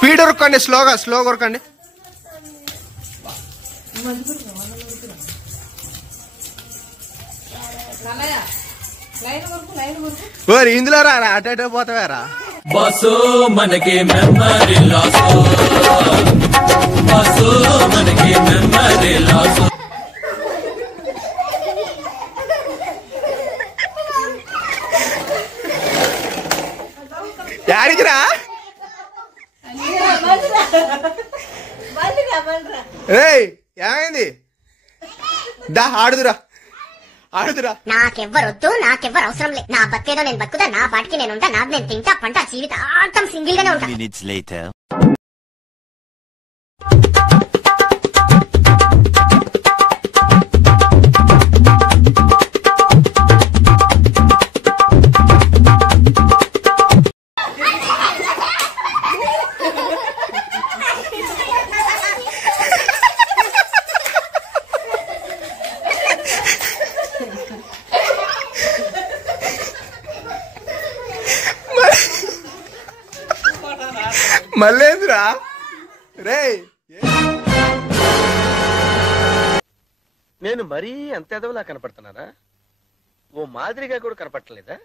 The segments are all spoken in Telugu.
స్పీడ్ ఉరకండి, స్లోగా ఉరకండి. ఇందులో రా అటు పోతావారా బస్సు మనకి మెమరీ లాస్, బస్సు మనకి మెమరీ లాస్. యాడికిరా ఏమైంది? దా ఆడుదురా. నాకెవ్వరొద్దు, నాకెవ్వరు అవసరం లేదు. నా బతికేదో నేను బతుకుతా, నా పాటికి నేను ఉంటా, నాది నేను తింటా, పంట జీవితాంతం సింగిల్ గానే ఉంటా. మళ్ళేంద్రా రే, నేను మరీ అంత ఎదవలా కనపడుతున్నారా? ఓ మాదిరిగా కూడా కనపడలేదా?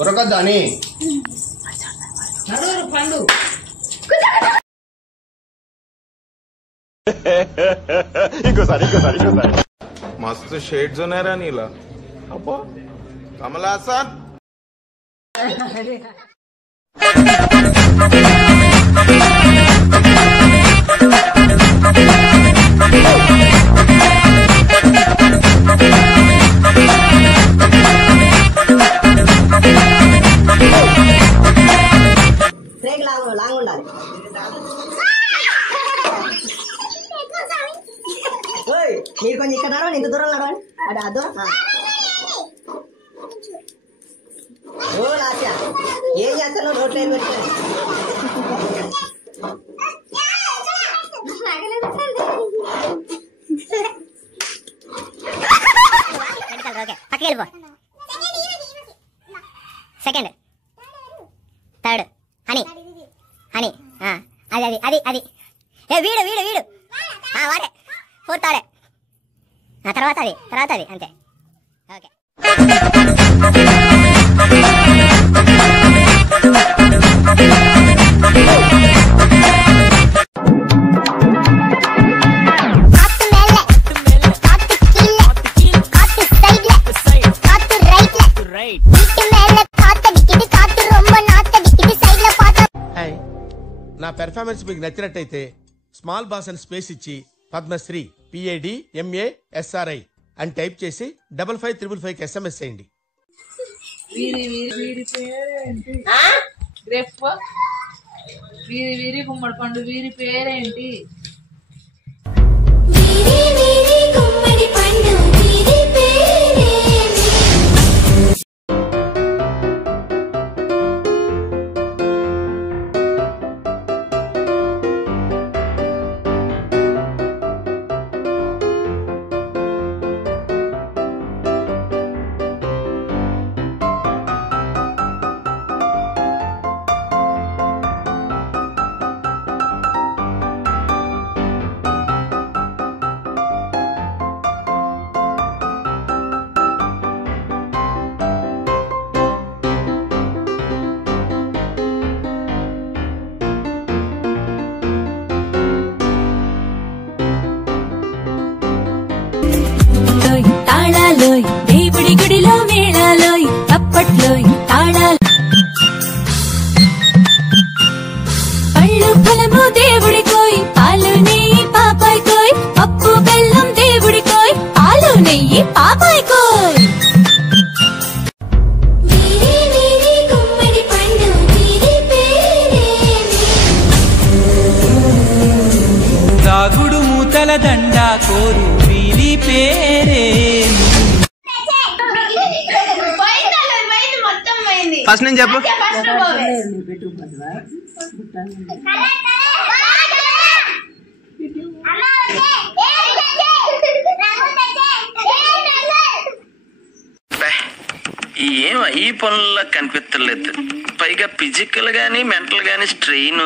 ఉరకద్దాని ఇంకోసారి మస్తు షేడ్స్ ఉన్నారా నీలా? అబ్బో కమల్ హాసన్. లాంగ్ ఉండాలి. మీరు కొంచెం ఇక్కడ నడవండి, ఇంత దూరం నడవండి. అటు అదో ఓ లాస్యా ఏం చేస్తాను రోడ్లు ఏం పెట్టాను. సెకండ్ థర్డ్ హనీ హనీ అది అది అది అది వీడు వీడు వీడు వాడే ఫోర్త్ ఆడే తర్వాత అది అంతే. ఓకే నా పెర్ఫార్మెన్స్ మీకు నచ్చినట్టయితే స్మాల్ బాస్ అని స్పేస్ ఇచ్చి పద్మశ్రీ PADMASRI అని టైప్ చేసి 5555 SMS చేయండి. వీరి గుమ్మడి పండు వీరి పేరేంటి? తాళాలోయ్ దేవుడి గుడిలో మేళాలోయ్ అప్పట్లోయ్ తాళాలు పళ్ళు ఫలము దేవుడి కోయ్ పాలు నెయ్యి పాపాయ్ కోయ్ పప్పు బెల్లం దేవుడి కోయ్ పాలు నెయ్యి పాపాయ్ కోయ్. దాగుడు మూతల దండ కోరు వీరి పేరే. ఫస్ట్ నేను చెప్పు. ఏం ఈ పనుల్లో కనిపించలేదు. పైగా ఫిజికల్ గానీ మెంటల్ గానీ స్ట్రెయిన్